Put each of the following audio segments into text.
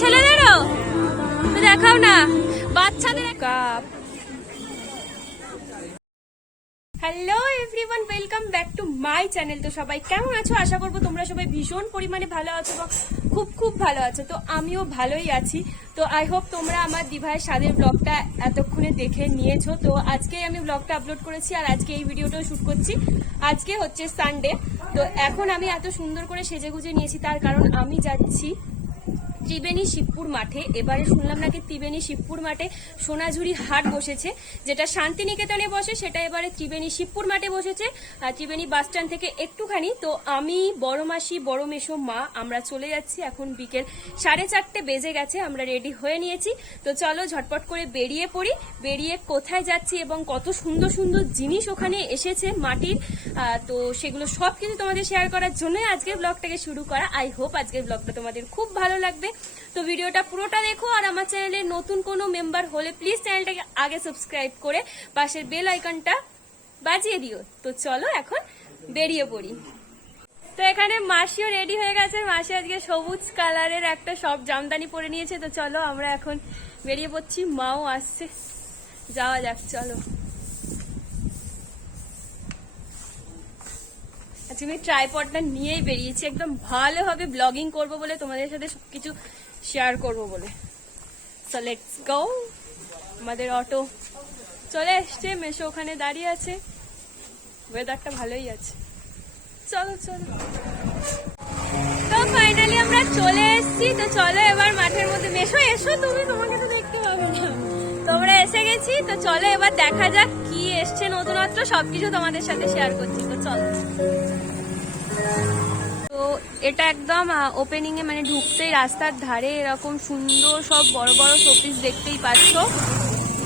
ছেলেদেরও দেখাও না, বাচ্চাদের cup. Hello everyone, welcome back to my channel. তো সবাই কেমন আছো? আশা করবো তোমরা সবাই ভীষণ পরিমাণে ভালো আছো এবং খুব খুব ভালো আছো। তো আমিও ভালোই আছি। তো আই হোপ তোমরা আমার দিভাইয়ের স্বাদের ব্লগটা এতক্ষণে দেখে নিয়েছো। তো আজকে আমি ব্লগটা আপলোড করেছি আর আজকে এই ভিডিওটাও শুট করছি। আজকে হচ্ছে সানডে। তো এখন আমি এত সুন্দর করে সেজে গুজে নিয়েছি তার কারণ আমি যাচ্ছি ত্রিবেণী শিবপুর মাঠে। এবারে শুনলাম নাকি ত্রিবেণী শিবপুর মাঠে সোনাঝুরি হাট বসেছে, যেটা শান্তিনিকেতনে বসে সেটা এবারে ত্রিবেণী শিবপুর মাঠে বসেছে, ত্রিবেণী বাস স্ট্যান্ড থেকে একটুখানি। তো আমি, বড় মাসি, বড় মেসো, মা আমরা চলে যাচ্ছি। এখন বিকেল 4:30 বেজে গেছে, আমরা রেডি হয়ে নিয়েছি। তো চলো ঝটপট করে বেরিয়ে পড়ি। বেরিয়ে কোথায় যাচ্ছি এবং কত সুন্দর সুন্দর জিনিস ওখানে এসেছে মাটির, তো সেগুলো সব কিছু তোমাদের শেয়ার করার জন্যই আজকের ব্লগটাকে শুরু করা। আই হোপ আজকের ব্লগটা তোমাদের খুব ভালো লাগবে। তো ভিডিওটা পুরোটা দেখো। আর আমার চ্যানেলে নতুন কোনো মেম্বার হলে প্লিজ চ্যানেলটাকে আগে সাবস্ক্রাইব করে পাশের বেল আইকনটা বাজিয়ে দিও। তো চলো এখন বেরিয়ে পড়ি। তো এখানে মাসিও রেডি হয়ে গেছে। মাসি আজকে সবুজ কালারের একটা সব জামদানি পরে নিয়েছে। তো চলো আমরা এখন বেরিয়ে পড়ছি, মাও আসছে, যাওয়া যাক চলো। আজকে আমি ট্রাইপডটা নিয়েই বেরিয়েছি, একদম ভালোভাবে ব্লগিং করবো বলে, তোমাদের সাথে সবকিছু শেয়ার করবো বলে। So let's go. আমাদের অটো চলে এসছে, মেশো ওখানে দাঁড়িয়ে আছে, ওয়েদারটা ভালোই আছে। চলো চলো। তো ফাইনালি আমরা চলে এসছি। তো চলো এবার মাঠের মধ্যে, মেশো এসো তুমি, তোমাকে তো দেখতে পাবে না, তোমরা এসে গেছি। তো চলো এবার দেখা যাক কি এসছে নতুনত্ব, সবকিছু তোমাদের সাথে শেয়ার করছি। তো চলো। তো এটা একদম ওপেনিং এ, মানে ঢুকতেই রাস্তার ধারে এরকম সুন্দর সব বড় বড় শোপিস দেখতেই পাচ্ছ।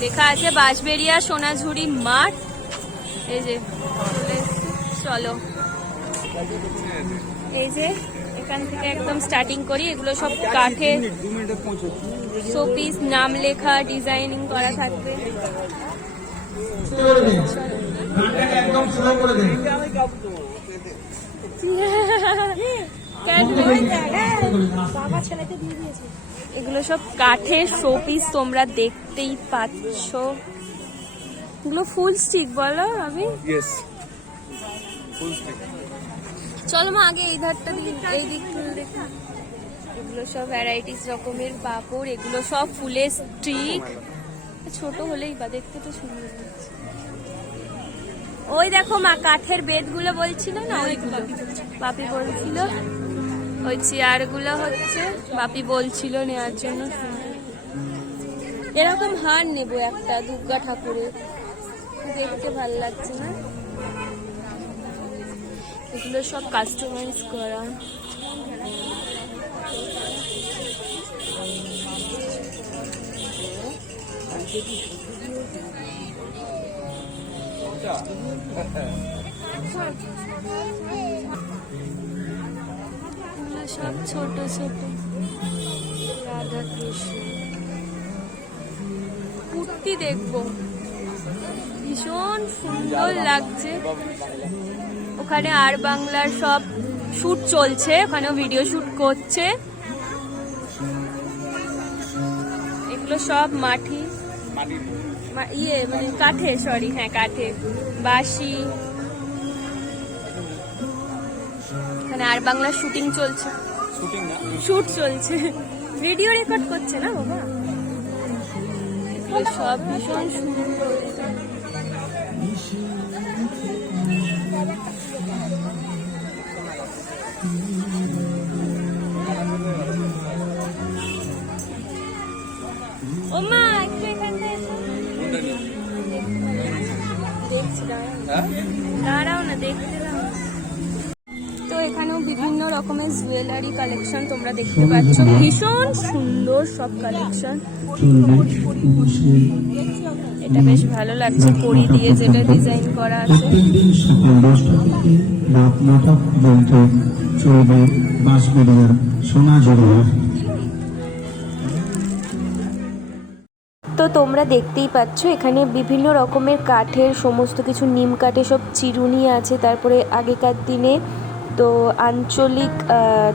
লেখা আছে বাঁশবেড়িয়া সোনাঝুরি মাঠ। এই যে চলো, এই যে এখান থেকে একদম স্টার্টিং করি। এগুলো সব কাঠের শোপিস, নাম লেখা, ডিজাইনিং করা থাকবে। এগুলো সব কাঠের শোপিস তোমরা দেখতেই পাচ্ছ। এগুলো ফুল স্টিক বলো আমি। চলো মা আগে এই ধারটা এই দিকটা দেখো। এগুলো সব ভ্যারাইটিস রকমের পাপড়, এগুলো সব ফুলের স্টিক। ছোট হলেই বা দেখতে তো সুন্দর লাগছে। ওই দেখো মা কাঠের বেড গুলো বলছিল না, ওইগুলো বাপি বলছিল। ওই চেয়ার গুলো হচ্ছে বাপি বলছিল নেওয়ার জন্য। এরকম হার নেবো একটা দুর্গা ঠাকুরের, দেখতে ভালো লাগছে না। এগুলো সব কাস্টমাইজ করা। সব ছোট ছোট রাধা কৃষ্ণ কুর্তি দেখবো, ভীষণ সুন্দর লাগছে। ওখানে আর বাংলার সব শুট চলছে, ওখানেও ভিডিও শুট করছে। এগুলো সব মাটি মানে কাঠে, সরি হ্যাঁ কাঠে, বাঁশি। এখানে আর বাংলার শুটিং চলছে, শুট চলছে, ভিডিও রেকর্ড করছে না বাবা। এগুলো সব ভীষণ সুন্দর। ও মা একটু এখানটা দেখছি, দাঁড়াও না দেখতে দাও। তো এখানেও বিভিন্ন রকমের জুয়েলারি কালেকশন তোমরা দেখতে পাচ্ছ, ভীষণ সুন্দর সব কালেকশন। এটা বেশ ভালো লাগছে, পরি দিয়ে যেটা ডিজাইন করা আছে। তো তোমরা দেখতেই পাচ্ছ এখানে বিভিন্ন রকমের কাঠের সমস্ত কিছু, নিম কাঠে সব চিরুনি আছে, তারপরে আগেকার দিনে তো আঞ্চলিক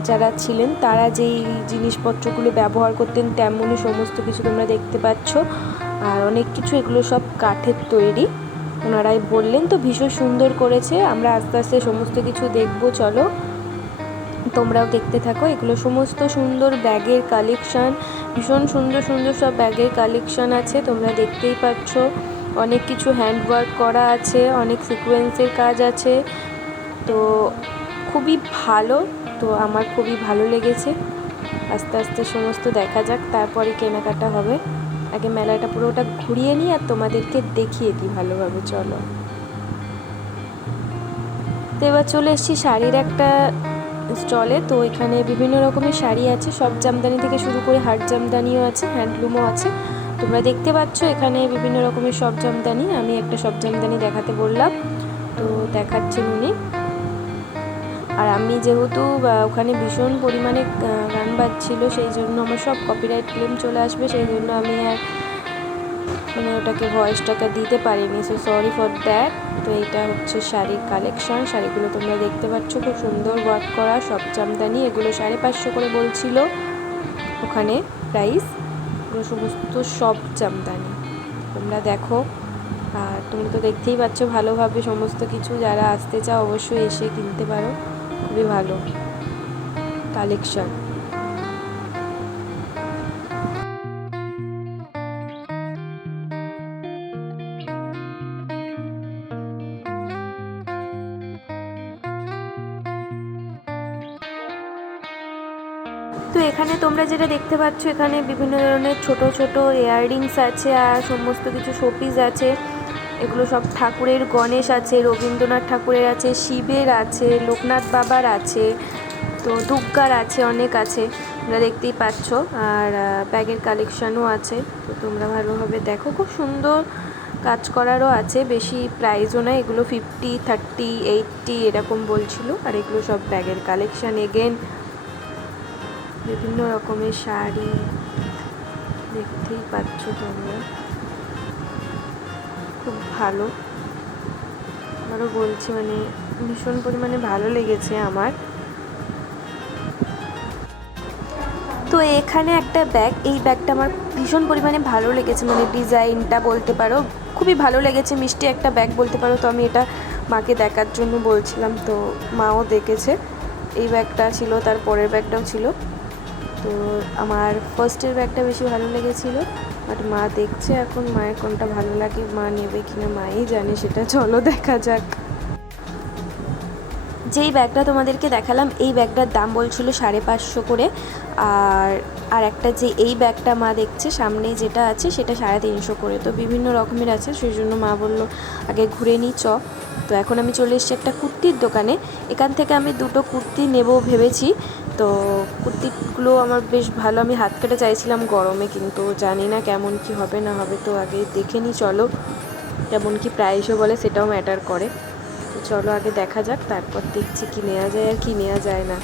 যারা ছিলেন তারা যেই জিনিসপত্রগুলো ব্যবহার করতেন তেমনই সমস্ত কিছু তোমরা দেখতে পাচ্ছ। আর অনেক কিছু এগুলো সব কাঠের তৈরি ওনারাই বললেন, তো ভীষণ সুন্দর করেছে। আমরা আস্তে আস্তে সমস্ত কিছু দেখবো, চলো তোমরাও দেখতে থাকো। এগুলো সমস্ত সুন্দর ব্যাগের কালেকশান, ভীষণ সুন্দর সুন্দর সব ব্যাগের কালেকশান আছে, তোমরা দেখতেই পাচ্ছ। অনেক কিছু হ্যান্ডওয়ার্ক করা আছে, অনেক সিকোয়েন্সের কাজ আছে, তো খুবই ভালো। তো আমার খুবই ভালো লেগেছে। আস্তে আস্তে সমস্ত দেখা যাক, তারপরে কেনাকাটা হবে। আগে মেলাটা পুরোটা ঘুরিয়ে নিই আর তোমাদেরকে দেখিয়ে দিই ভালোভাবে, চলো। তো এবার চলে এসেছি শাড়ির একটা স্টলে। তো এখানে বিভিন্ন রকমের শাড়ি আছে, সব জামদানি থেকে শুরু করে হাট জামদানিও আছে, হ্যান্ডলুমও আছে। তোমরা দেখতে পাচ্ছ এখানে বিভিন্ন রকমের সব জামদানি। আমি একটা সব জামদানি দেখাতে বললাম, তো দেখাচ্ছেন উনি। আর আমি যেহেতু ওখানে ভীষণ পরিমাণে গান বাজছিল, সেই জন্য আমার সব কপিরাইট ক্লেম চলে আসবে, সেই জন্য আমি আর মানে ওটাকে ভয়েসটাকে দিতে পারিনি, সো সরি ফর দ্যাট। তো এটা হচ্ছে শাড়ির কালেকশন। শাড়িগুলো তোমরা দেখতে পাচ্ছ, খুব সুন্দর ওয়ার্ক করা সব জামদানি। এগুলো 550 করে বলছিল ওখানে প্রাইস। এগুলো সমস্ত সব জামদানি, তোমরা দেখো। আর তুমি তো দেখতেই পাচ্ছ ভালোভাবে সমস্ত কিছু। যারা আসতে চাও অবশ্যই এসে কিনতে পারো, খুবই ভালো কালেকশন। তো এখানে তোমরা যেটা দেখতে পাচ্ছ, এখানে বিভিন্ন ধরনের ছোট ছোট ইয়াররিংস আছে আর সমস্ত কিছু শোপিস আছে। এগুলো সব ঠাকুরের, গণেশ আছে, রবীন্দ্রনাথ ঠাকুরের আছে, শিবের আছে, লোকনাথ বাবার আছে, তো দুর্গার আছে, অনেক আছে, তোমরা দেখতেই পাচ্ছ। আর ব্যাগের কালেকশানও আছে, তো তোমরা ভালোভাবে দেখো। খুব সুন্দর কাজ করারও আছে, বেশি প্রাইসও নয়। এগুলো 50, 30, 80 এরকম বলছিল। আর এগুলো সব ব্যাগের কালেকশান। এগেন বিভিন্ন রকমের শাড়ি দেখতেই পাচ্ছ তোমরা, খুব ভালো। আরও বলছি, মানে ভীষণ পরিমাণে ভালো লেগেছে আমার। তো এখানে একটা ব্যাগ, এই ব্যাগটা আমার ভীষণ পরিমাণে ভালো লেগেছে, মানে ডিজাইনটা বলতে পারো খুবই ভালো লেগেছে, মিষ্টি একটা ব্যাগ বলতে পারো। তো আমি এটা মাকে দেখার জন্য বলছিলাম, তো মাও দেখেছে। এই ব্যাগটা ছিল, তার পরের ব্যাগটাও ছিল। তো আমার ফার্স্টের ব্যাগটা বেশি ভালো লেগেছিলো, বাট মা দেখছে এখন মায়ের কোনটা ভালো লাগে, মা নেবে কিনা মাই জানে, সেটা চলো দেখা যাক। যেই ব্যাগটা তোমাদেরকে দেখালাম, এই ব্যাগটার দাম বলছিল 550 করে। আর একটা যে এই ব্যাগটা মা দেখছে সামনেই যেটা আছে, সেটা 350 করে। তো বিভিন্ন রকমের আছে, সেই জন্য মা বললো আগে ঘুরে নিই চ। তো এখন আমি চলে এসেছি একটা কুর্তির দোকানে। এখান থেকে আমি 2টো কুর্তি নেব ভেবেছি। তো কুর্তিগুলো আমার বেশ ভালো, আমি হাত কেটে চাইছিলাম গরমে, কিন্তু জানি না কেমন কি হবে না হবে। তো আগে দেখে নিই চলো, কেমন কি প্রাইসও বলে, সেটাও ম্যাটার করে। তো চলো আগে দেখা যাক, তারপর দেখছি কি নেওয়া যায় আর কি নেওয়া যায় না।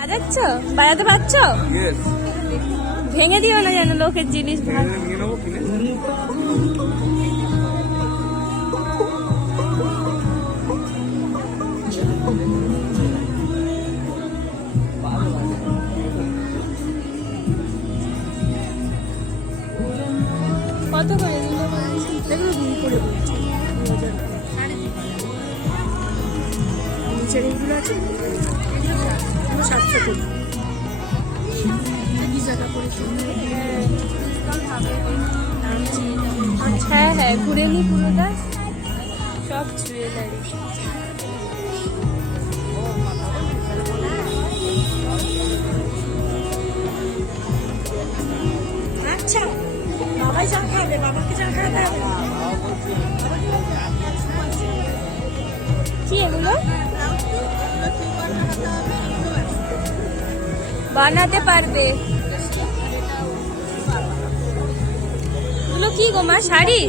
বাজাচ্ছ, বাজাতে পারছো? ভেঙে দিও না যেন লোকের জিনিস। কত করে দিল? এগুলো 2 করে বলছি, 2000 নিচের এগুলো আছে, 700 করে। কি জায়গা পড়েছে? হ্যাঁ হ্যাঁ, ঘুরে নি পুরোটা, সব জুয়েলারি। আচ্ছা, বাবাই চা খাবে, বাবাকে চা খাবে। কি এগুলো বানাতে পারবে? এগুলো কি গো মা, শাড়ি?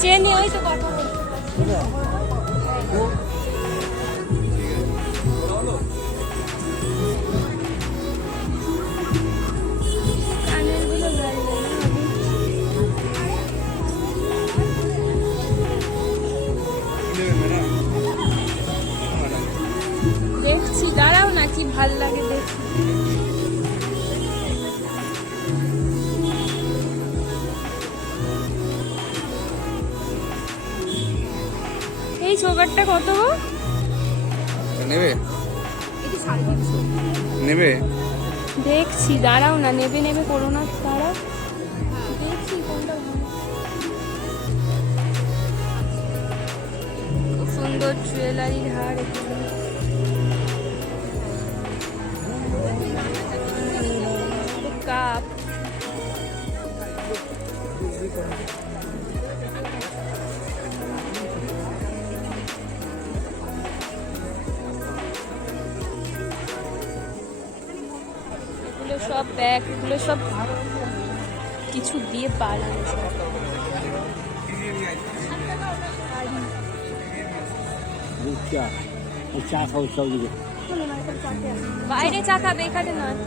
চেনি, ওই তো কথা বলতে দেখছি, দাঁড়াও না, কি ভাল লাগে দেখছি। এই চোকারটা কত গো? নেবে নেবে দেখছি, দাঁড়াও না, নেবে নেবে করো না, দাঁড়াও দেখছি কোনটা ভালো। খুব সুন্দর জুয়েলারির হার এগুলো। কাপ, এগুলো সব ব্যাগ, এগুলো সব কিছু দিয়ে বানানো সব। বাইরে চা খাবে, এখানে নয়।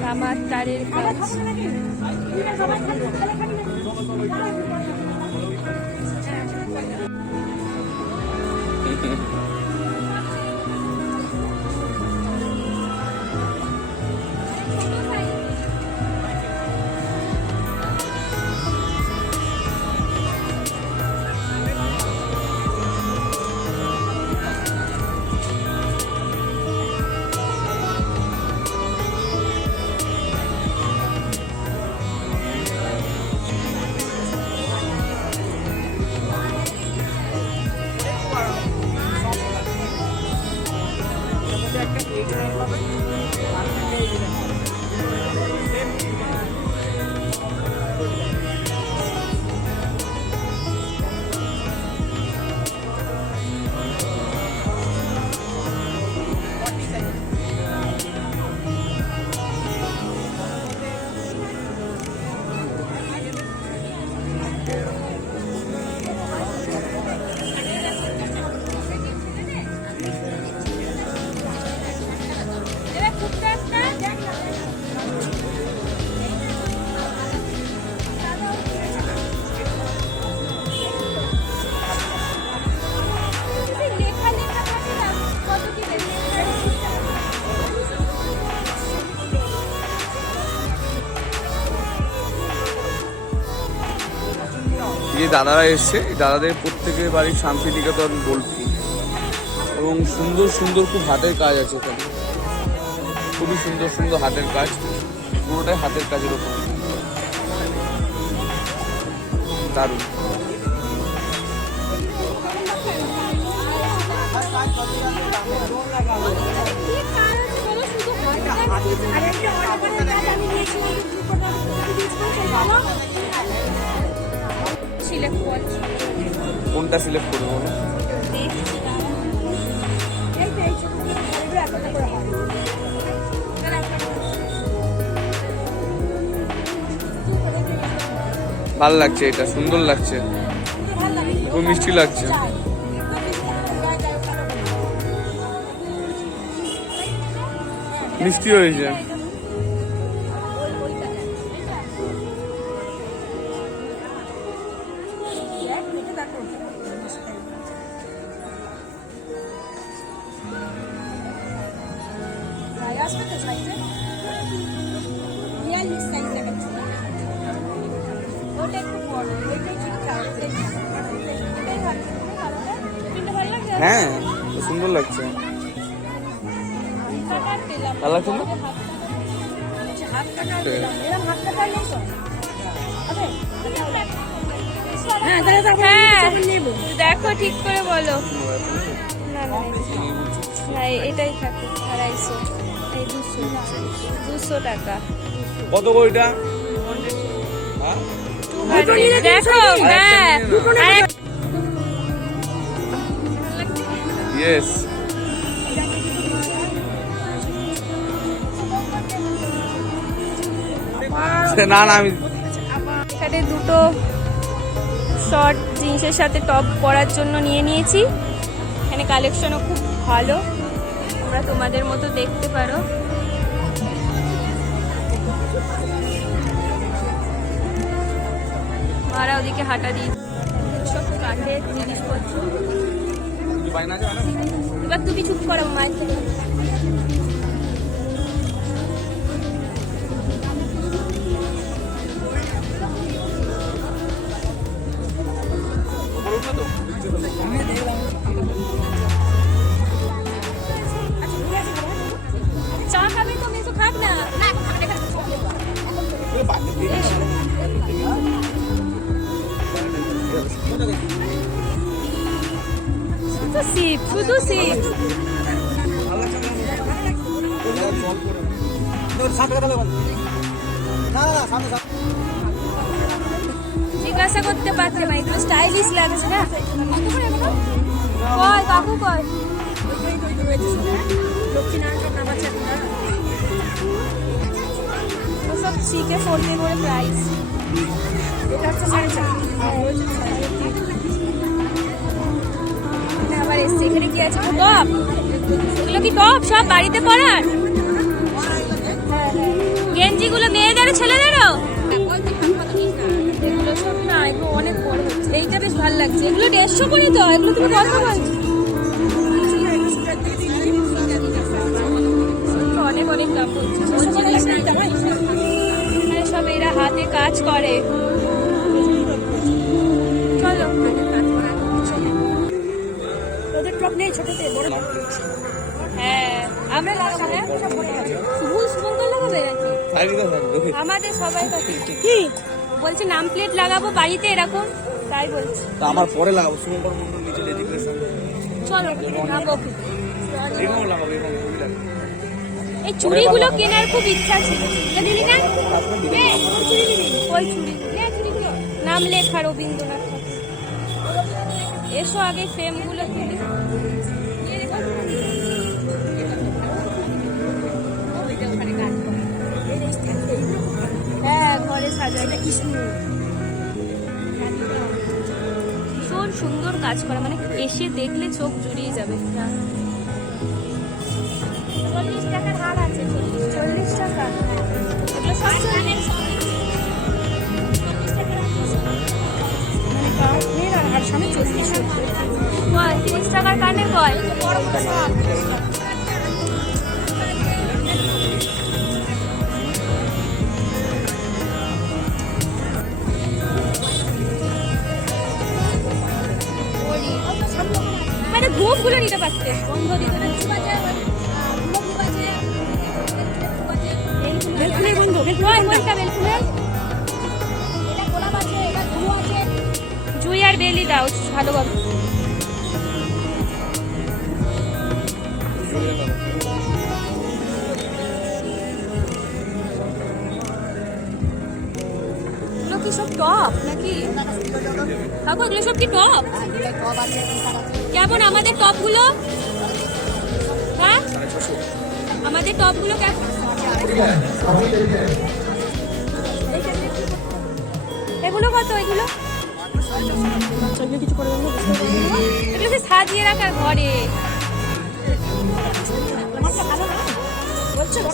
তামার তারের কাজ। যে দাদারা এসছে, দাদাদের প্রত্যেকের বাড়ির শান্তিনিকেতন বোলপুর, এবং সুন্দর সুন্দর খুব হাতের কাজ আছে এখানে, খুবই সুন্দর সুন্দর হাতের কাজ, পুরোটাই হাতের কাজের ওপর, দারুণ। কোনটা সিলেক্ট করবো বলো? ভাল লাগছে, এটা সুন্দর লাগছে, খুব মিষ্টি লাগছে। মিষ্টি হয়েছে। দেখাচ্ছে 42 সাইজ দেখাচ্ছে ওটা একটু বড়, ওইটাই ঠিকঠাক। এটাই ভালো, কালারটা প্রিন্টটা ভালো লাগছে। হ্যাঁ খুব সুন্দর লাগছে। কাটার পেলাম ভালো লাগছে না? হাত কাটা এরকম হাত কাটা নেই তো হবে হ্যাঁ তাহলে তো হ্যাঁ আমরা নেব দেখো ঠিক করে বলো। না না না, এটাই থাকে 250, এই 200 টাকা। কত গো এটা? হ্যাঁ 200 দেখো। হ্যাঁ আর ইয়েস। না না আমি এখানে দুটো শর্ট জিন্সের সাথে টপ পরার জন্য নিয়ে নিয়েছি। এখানে কালেকশনও খুব ভালো, তোমরা তোমাদের মতো দেখতে পারো। মারা ওদিকে হাঁটা দিই, সব কাঠের জিনিসপত্র। এবার তুমি চুপ করো, মায়ের থেকে চা খাবে তো মেসো খাক না। শুধু সিপ, শুধু সিপ। জিজ্ঞাসা করতে পারতে না, এগুলো স্টাইলিশ লাগছে না। কয় কাকু কয় লক্ষ্মীনারায়ণ নামাচ্ছে একটা ও সব শিখে 40 করে প্রাইস। এটা হচ্ছে 4.5 আবার এসছে এখানে কি আছে? টপ, এগুলো কি টপ সব বাড়িতে পরার? গেঞ্জিগুলো মেয়েদেরও ছেলেদেরও? এগুলো সব না, এগুলো অনেক বড় হচ্ছে। এইটা বেশ ভালো লাগছে। এগুলো 150 করে তো, এগুলো তুমি কত বলছো? অনেক অনেক দাম বলছে। এখানে সব এরা হাতে কাজ করে। চলো ওদের টপ নেই ছোটতে বড় হ্যাঁ আমরা লাগাবো না, শুভ শুভঙ্কর লাগাবে নাকি? আমাদের সবাই কি বলছে নাম প্লেট লাগাবো বাড়িতে এরকম, তাই বলছি। আমার পরে লাগাবো শুভঙ্কর মন্ডল নিচে রেজিস্ট্রেশন চলো লাগাবো। এরকম লাগাবো এরকম খুবই লাগবে। এই চুড়িগুলো কেনার খুব ইচ্ছা ছিল, এটা নিলি না? ওই চুড়ি নাম লেখা রবীন্দ্রনাথ ঠাকুর। এসো আগে ফ্রেমগুলো তুলি। হ্যাঁ ঘরে সাজাই ভীষণ সুন্দর কাজ করা, মানে এসে দেখলে চোখ জুড়িয়ে যাবে। 40 টাকার হার আছে, 40 টাকা। এগুলো সব 40 আর সামনে 40 কয় 30 টাকার কানে কয়? মানে ধূপগুলো নিতে পারতে বন্ধ দিতে না। বেলকুনের বন্ধ কয় কোনটা বেলকুনের? জুই আর বেলি দাও ভালোভাবে। এগুলো কি সব টপ নাকি কাকু? এগুলো সব কি টপ? কেমন আমাদের টপগুলো? হ্যাঁ আমাদের টপগুলো কেমন? এগুলো কত? এগুলো কিছু করে এগুলো সাজিয়ে রাখার ঘরে।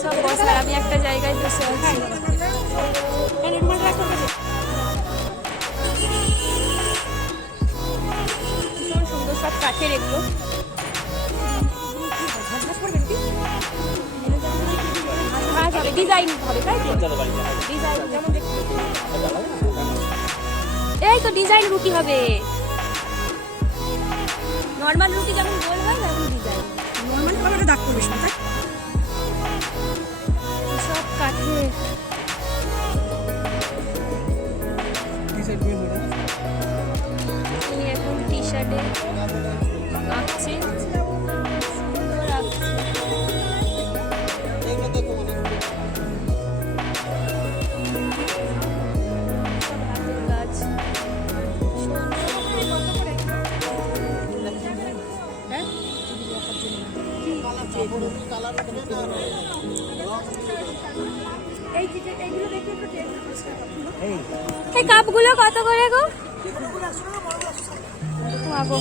সব বসার, আমি একটা জায়গায় বসে আছি। ভীষণ সুন্দর সব কাঠের এগুলো। ডিজাইন হবে তাই তো? ডিজাইন যেমন দেখতে এই তো ডিজাইন রুটি হবে, নর্মাল রুটি যেমন গোল হয় তেমন ডিজাইন। নর্মাল কালারে দাগ করবে তাই সব কাঠে এখন টি শার্টে আঁকছে, সুন্দর আঁকছে। সব হাতের কাজ। হ্যাঁ? এই কাপগুলো কত করে গো? মাগো,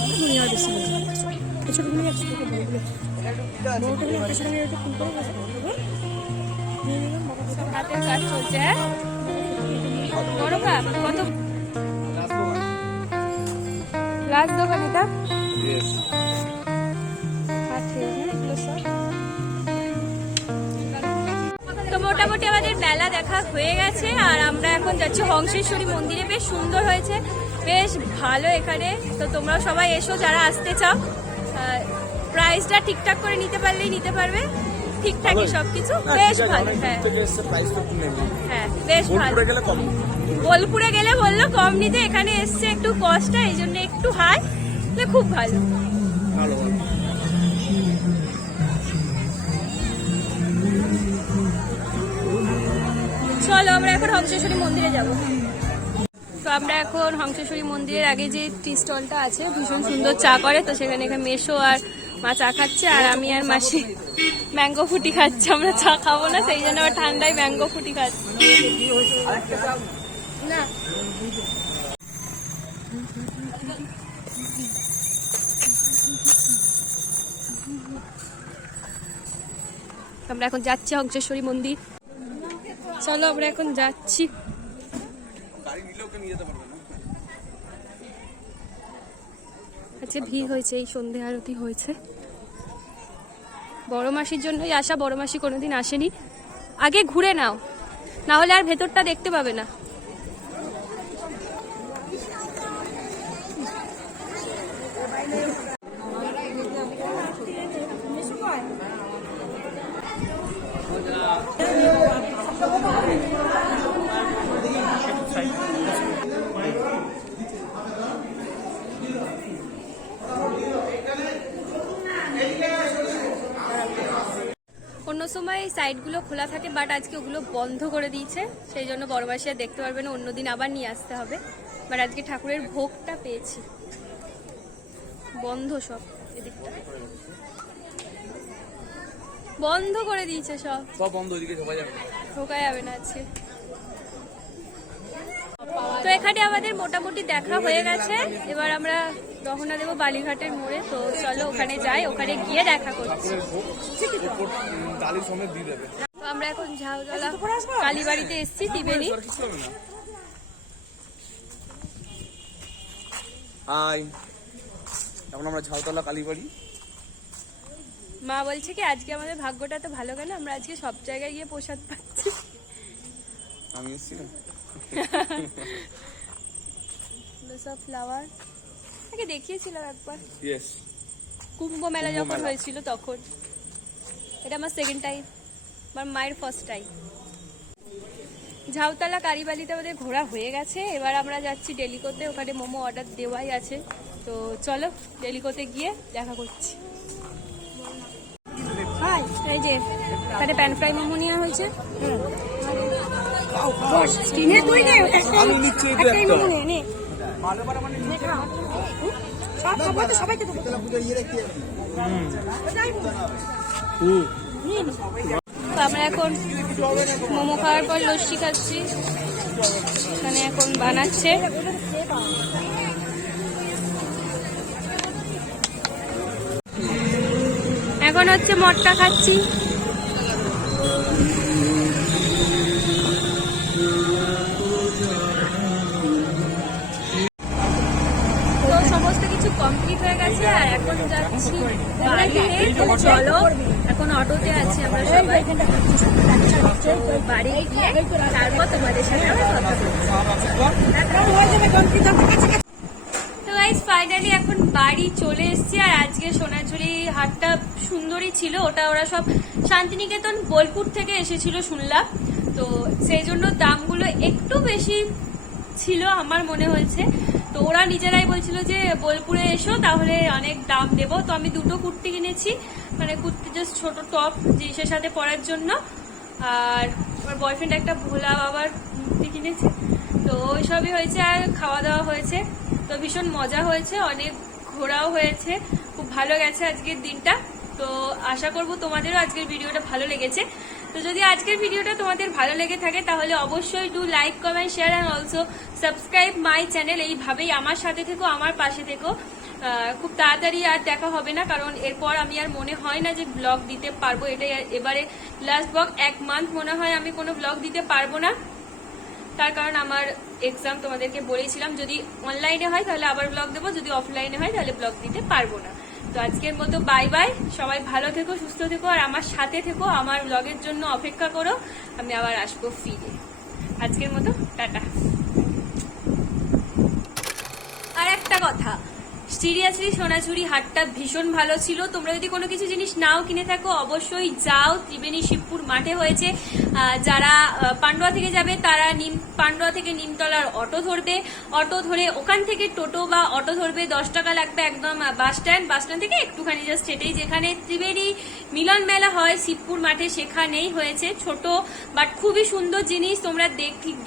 হাতের কাজ চলছে। হ্যাঁ বড় কাপ কত? লাস্ট দোকান এটা কাঠের, হ্যাঁ, এগুলো সব। তো মোটামুটি আমাদের মেলা দেখা হয়ে গেছে আর আমরা এখন যাচ্ছি হংসেশ্বরী মন্দিরে। বেশ সুন্দর হয়েছে, বেশ ভালো এখানে। তো তোমরা সবাই এসো যারা আসতে চাও। প্রাইসটা ঠিকঠাক করে নিতে পারলেই নিতে পারবে, ঠিকঠাকই সবকিছু, বেশ ভালো। হ্যাঁ হ্যাঁ বেশ ভালো। বোলপুরে গেলে বললো কম নিতে, এখানে এসছে একটু কস্টটা এই জন্য একটু হাই, খুব ভালো। চলো আমরা এখন হংসেশ্বরী মন্দিরে যাব। তো আমরা এখন হংসেশ্বরী মন্দিরের আগে যে টি স্টলটা আছে, ভীষণ সুন্দর চা করে, তো সেখানে এখানে মেশো আর মা চা খাচ্ছে আর আমি আর মাসি ম্যাঙ্গো ফুটি খাচ্ছি। আমরা চা খাবো না, সেই জন্য ঠান্ডায় ম্যাঙ্গো ফুটি খাচ্ছি। না আমরা এখন যাচ্ছি হংসেশ্বরী মন্দির। চলো আমরা এখন যাচ্ছি। আজকে ভিড় হয়েছে, এই সন্ধে আরতি হয়েছে। বড় মাসির জন্যই আসা, বড় মাসি কোনোদিন আসেনি। আগে ঘুরে নাও, না হলে আর ভেতরটা দেখতে পাবে না। অন্য সময় এই সাইডগুলো খোলা থাকে, বাট আজকে ওগুলো বন্ধ করে দিয়েছে, সেই জন্য বড় মাসি আর দেখতে পারবে না। অন্যদিন আবার নিয়ে আসতে হবে, বাট আজকে ঠাকুরের ভোগটা পেয়েছি। বন্ধ সব, এদিকটা বন্ধ করে দিয়েছে, সব বন্ধ, ওইদিকে ঢোকা যাবে না আজকে। তো এখানে আমাদের মোটামুটি দেখা হয়ে গেছে, এবার আমরা রওনা দেবো বালিঘাটের মোড়ে। তো চলো ওখানে যাই, ওখানে গিয়ে দেখা করছি। তো আমরা এখন ঝাউতলা কালীবাড়িতে এসেছি, ত্রিবেণী। হাই, এখন আমরা ঝাউতলা কালীবাড়ি। মা বলছে কি আজকে আমাদের ভাগ্যটা তো ভালো, কেন আমরা আজকে সব জায়গায় গিয়ে প্রসাদ পাচ্ছি। আমি এসেছি না, সব ফ্লাওয়ার আগে দেখিয়েছিলাম একবার, ইয়েস, কুম্ভ মেলা যখন হয়েছিল তখন। এটা আমার সেকেন্ড টাইম, আমার মায়ের ফার্স্ট টাইম। ঝাউতলা কালীবাড়িতে আমাদের ঘোরা হয়ে গেছে, এবার আমরা যাচ্ছি ডেলিকোতে, ওখানে মোমো অর্ডার দেওয়াই আছে। তো চলো ডেলিকোতে গিয়ে দেখা করছি। এই যে এখানে প্যান ফ্রাই মোমো নেওয়া হয়েছে। আমি নিচ্ছি সবাইকে তো আমরা এখন মোমো খাওয়ার পর লস্যি খাচ্ছি, এখানে এখন বানাচ্ছে। এখন হচ্ছে মটকা খাচ্ছি। তো সমস্ত কিছু কমপ্লিট হয়ে গেছে, হয়েছে আর এখন যাচ্ছি বাড়িতে। তো চলো, এখন অটোতে আছি আমরা সবাই, বাড়ি গিয়ে তারপর তোমাদের সাথে আবার কথা বলবো। তো গাইস ফাইনালি এখন বাড়ি চলে এসেছি। আর আজকে সোনাঝুরি হাটটা সুন্দরই ছিল, ওটা ওরা সব শান্তিনিকেতন বোলপুর থেকে এসেছিল শুনলাম, তো সেই জন্য দামগুলো একটু বেশি ছিল আমার মনে হয়েছে। তো ওরা নিজেরাই বলছিল যে বোলপুরে এসো তাহলে অনেক দাম দেবো। তো আমি দুটো কুর্তি কিনেছি, মানে কুর্তি জাস্ট ছোট টপ জিন্সের সাথে পরার জন্য, আর আমার বয়ফ্রেন্ড একটা ভোলা বাবার মূর্তি কিনেছে। তো ওইসবই হয়েছে, আর খাওয়া দাওয়া হয়েছে। তো ভীষণ মজা হয়েছে, অনেক ঘোরাও হয়েছে, খুব ভালো গেছে আজকের দিনটা। তো আশা করব তোমাদেরও আজকের ভিডিওটা ভালো লেগেছে। তো যদি আজকের ভিডিওটা তোমাদের ভালো লেগে থাকে তাহলে অবশ্যই do like, comment, share and also subscribe my channel. এইভাবেই আমার সাথে থেকো, আমার পাশে থেকো। খুব তাড়াতাড়ি আর দেখা হবে না, কারণ এরপর আমি আর মনে হয় না যে ব্লগ দিতে পারবো। এটাই এবারে লাস্ট ব্লগ, 1 মান্থ মনে হয় আমি কোনো ব্লগ দিতে পারবো না। তার কারণ আমার এক্সাম, তোমাদেরকে বলেছিলাম যদি অনলাইনে হয় তাহলে আবার ব্লগ দেবো, যদি অফলাইনে হয় তাহলে ব্লগ দিতে পারবো না। তো আজকের মতো বাই বাই, সবাই ভালো থেকো, সুস্থ থেকো, আর আমার সাথে থেকো, আমার ব্লগের জন্য অপেক্ষা করো, আমি আবার আসবো ফিরে। আজকের মতো টাটা। আর একটা কথা, সিরিয়াসলি সোনাঝুরি হাটটা ভীষণ ভালো ছিল। তোমরা যদি কোনো কিছু জিনিস নাও কিনে থাকো অবশ্যই যাও, ত্রিবেণী শিবপুর মাঠে হয়েছে। যারা পান্ডুয়া থেকে যাবে তারা পান্ডুয়া থেকে নিমতলার অটো ধরবে, অটো ধরে ওখান থেকে টোটো বা অটো ধরবে, 10 টাকা লাগবে একদম বাস স্ট্যান্ড থেকে একটুখানি জাস্ট হেঁটেই, যেখানে ত্রিবেণী মিলন মেলা হয় শিবপুর মাঠে, সেখানেই হয়েছে। ছোট বাট খুবই সুন্দর জিনিস তোমরা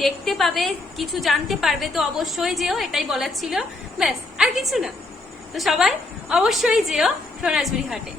দেখতে পাবে, কিছু জানতে পারবে। তো অবশ্যই যেও, এটাই বলার ছিল, ব্যাস আর কিছু না। তো সবাই অবশ্যই যেও সোনাঝুরি হাটে।